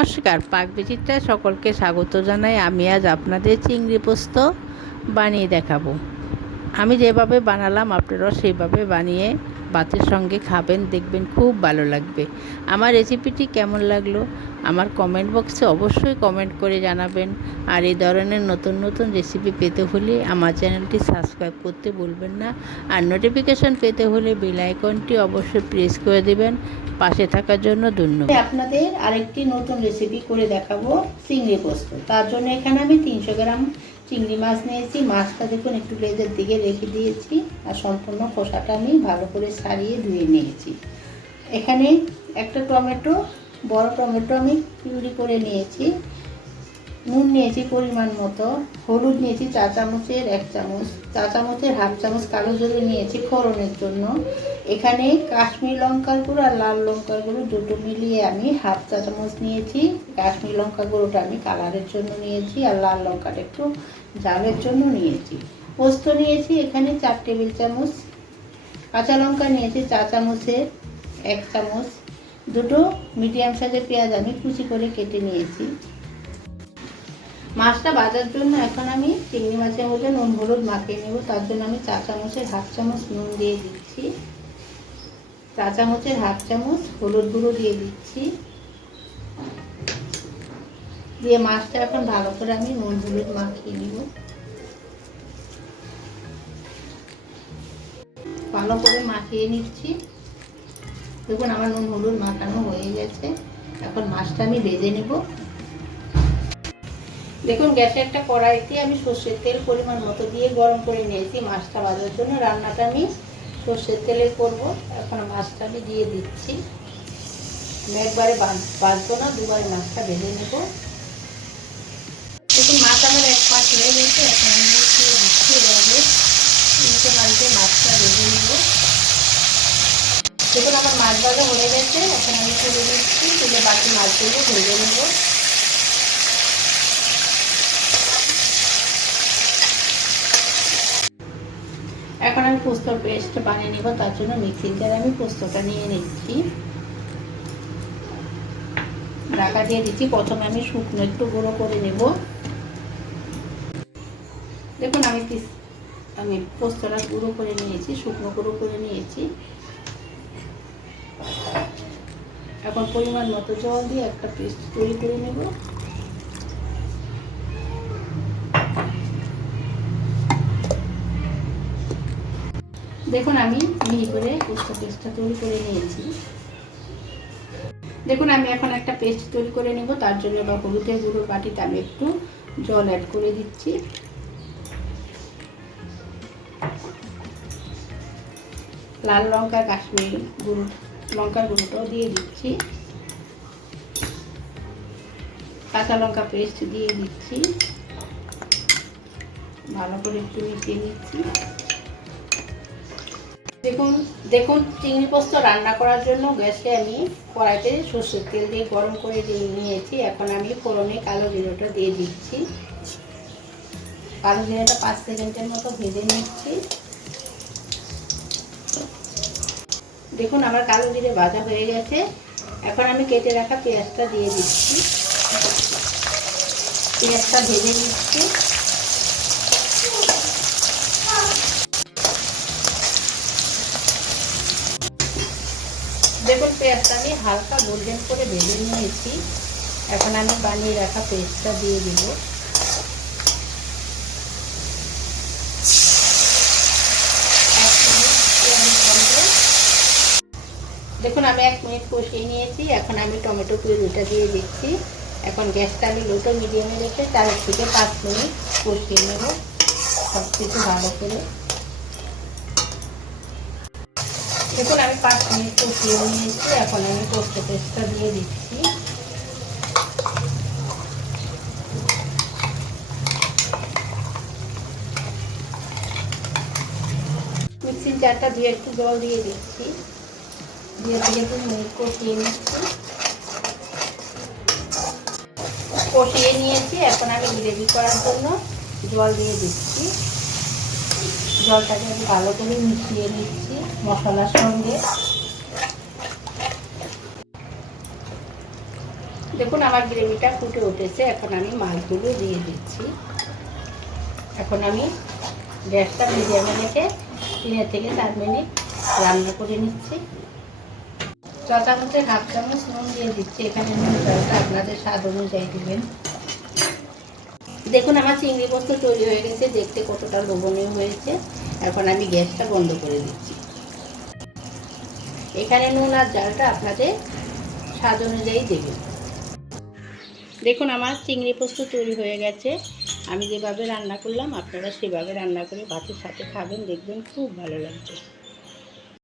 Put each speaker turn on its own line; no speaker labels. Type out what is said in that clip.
নমস্কার, পাক বিচিত্রায় সকলকে স্বাগত জানাই। আমি আজ আপনাদের চিংড়ি পোস্ত বানিয়ে দেখাবো। আমি যেভাবে বানালাম, আপনারাও সেইভাবে বানিয়ে ভাতের সঙ্গে খাবেন, দেখবেন খুব ভালো লাগবে। আমার রেসিপিটি কেমন লাগল? আমার কমেন্ট বক্সে অবশ্যই কমেন্ট করে জানাবেন। আর এই ধরনের নতুন নতুন রেসিপি পেতে হলে আমার চ্যানেলটি সাবস্ক্রাইব করতে ভুলবেন না। আর নোটিফিকেশন পেতে হলে বেল আইকনটি অবশ্যই প্রেস করে দেবেন। পাশে থাকার জন্য ধন্যবাদ। আপনাদের আরেকটি নতুন রেসিপি করে দেখাবো, চিংড়ি পোস্ত। তার জন্য এখানে আমি তিনশো গ্রাম চিংড়ি মাছ নিয়েছি। মাছটা দেখুন একটু লেজের দিকে রেখে দিয়েছি আর সম্পূর্ণ খোসাটা আমি ভালো করে সারিয়ে ধুয়ে নিয়েছি। এখানে একটা টমেটো, বড় টমেটো আমি পিউরি করে নিয়েছি। নুন নিয়েছি পরিমাণ মতো, হলুদ নিয়েছি চা চামচের এক চামচ, চা চামচের হাফ চামচ কালো জিরে নিয়েছি ফোড়নের জন্য। এখানে কাশ্মীর লঙ্কার গুঁড়ো আর লাল লঙ্কার গুঁড়ো দুটো মিলিয়ে আমি হাফ চা চামচ নিয়েছি। কাশ্মীর লঙ্কা গুঁড়োটা আমি কালারের জন্য নিয়েছি আর লাল লঙ্কাটা একটু জালের জন্য নিয়েছি। পোস্ত নিয়েছি এখানে চার টেবিল চামচ, কাঁচা লঙ্কা নিয়েছি চা চামচের এক চামচ, দুটো মিডিয়াম সাইজের পেঁয়াজ আমি কুচি করে কেটে নিয়েছি। মাছটা ভাজার জন্য এখন আমি চিংড়ি মাছের মধ্যে নুন, হলুদ মাখিয়ে নেব। তার জন্য আমি চা চামচের হাফ চামচ নুন দিয়ে দিচ্ছি। চা চামচের হাফ চামচ হলুদ গুঁড়ো দিয়ে দিচ্ছি। দিয়ে মাছটা এখন ভালো করে আমি নুন, হলুদ মাখিয়ে নিব। ভালো করে মাখিয়ে নিচ্ছি। দেখুন আমার নুন, হলুদ মাখানো হয়ে গেছে। এখন মাছটা আমি ভেজে নেব। দেখুন, গ্যাসে একটা কড়াইতে আমি সর্ষের তেল পরিমাণ মতো দিয়ে গরম করে নিয়েছি। মাছটা ভাজার জন্য রান্নাটা আমি সর্ষের তেলে করব। এখন মাছটা আমি দিয়ে দিচ্ছি। আমি একবারে বাঁচবো না, দুবারে মাছটা ভেজে নেব। দেখুন, মাছ আমার এক পাশ হয়ে গেছে। এখন আমি দিয়ে দিচ্ছি এভাবে। তিনটে মাছতে মাছটা ভেজে নেব। দেখুন, আমার মাছ ভাজা হয়ে গেছে। এখন আমি তুলে দিচ্ছি তুলে বাকি মাছগুলো ভেজে নেব। পোস্তর পেস্ট বানিয়ে নেব, তার জন্য মিক্সির জারে আমি পোস্তটা নিয়ে নিচ্ছি। ঢাকা দিয়ে দিচ্ছি, প্রথমে আমি শুকনো একটু গুঁড়ো করে নেব। দেখুন, আমি আমি পোস্তটা গুঁড়ো করে নিয়েছি, শুকনো গুঁড়ো করে নিয়েছি। এখন পরিমাণ মতো জল দিয়ে একটা পেস্ট তৈরি করে নেব। দেখুন, আমি মিহি করে পোস্ত পেস্টটা তৈরি করে নিয়েছি। দেখুন, আমি এখন একটা পেস্ট তৈরি করে নেব। তার জন্য বা হলুদের গুঁড়োর বাটিতে আমি একটু জল অ্যাড করে দিচ্ছি। লাল লঙ্কা, কাশ্মীর গুঁড়ো, লঙ্কার গুঁড়োটাও দিয়ে দিচ্ছি। কাঁচা লঙ্কা পেস্ট দিয়ে দিচ্ছি। ভালো করে একটু মিশিয়ে নিচ্ছি। দেখুন দেখুন, চিংড়ি পোস্ত রান্না করার জন্য গ্যাসে আমি কড়াইতে সর্ষের তেল দিয়ে গরম করে দিয়ে নিয়েছি। এখন আমি ফোড়নে কালো জিরোটা দিয়ে দিচ্ছি। কালো জিরাটা পাঁচ সেকেন্ডের মতো ভেজে নিচ্ছি। দেখুন, আমার কালো জিরে ভাজা হয়ে গেছে। এখন আমি কেটে রাখা পেঁয়াজটা দিয়ে দিচ্ছি। পেঁয়াজটা ভেজে নিচ্ছি দেখুন পেঁয়াজটা আমি হালকা গোল্ডেন করে ভেজে নিয়েছি। এখন আমি বানিয়ে রাখা পেস্টটা দিয়ে দিব। দেখুন, আমি এক মিনিট কষিয়ে নিয়েছি। এখন আমি টমেটো পিউরিটা দিয়ে দিচ্ছি। এখন গ্যাসটা আমি লোটো মিডিয়ামে রেখে চার থেকে পাঁচ মিনিট কষিয়ে নেব। সব কিছু ভালো করে। দেখুন, আমি পাঁচ মিনিট কষিয়ে নিয়েছি, এখন আমি পোস্ত পেস্টটা দিয়ে দিচ্ছি। মিক্সির জারটা দিয়ে একটু জল দিয়ে দিচ্ছি। দিয়ে দিয়ে দু মিনিট কষিয়ে নিচ্ছি। কষিয়ে নিয়েছি, এখন আমি গ্রেভি করার জন্য জল দিয়ে দিচ্ছি। জলটাকে আমি ভালো করে মিশিয়ে নিচ্ছি মশলার সঙ্গে। দেখুন, আমার গ্রেভিটা ফুটে উঠেছে। এখন আমি মাছগুলো দিয়ে দিচ্ছি। এখন আমি গ্যাসটা মিডিয়ামে রেখে তিন থেকে চার মিনিট রান্না করে নিচ্ছি। চা চামচের হাফ চামচ নুন দিয়ে দিচ্ছি। এখানে নুন আপনাদের স্বাদ অনুযায়ী দিবেন। দেখুন, আমার চিংড়ি পোস্ত তৈরি হয়ে গেছে, দেখতে কতটা লোভনীয় হয়েছে। এখন আমি গ্যাসটা বন্ধ করে দিচ্ছি। এখানে নুন আর জালটা আপনাদের স্বাদ অনুযায়ী দেবেন। দেখুন, আমার চিংড়ি পোস্ত তৈরি হয়ে গেছে। আমি যেভাবে রান্না করলাম, আপনারা সেভাবে রান্না করে ভাতের সাথে খাবেন, দেখবেন খুব ভালো লাগবে।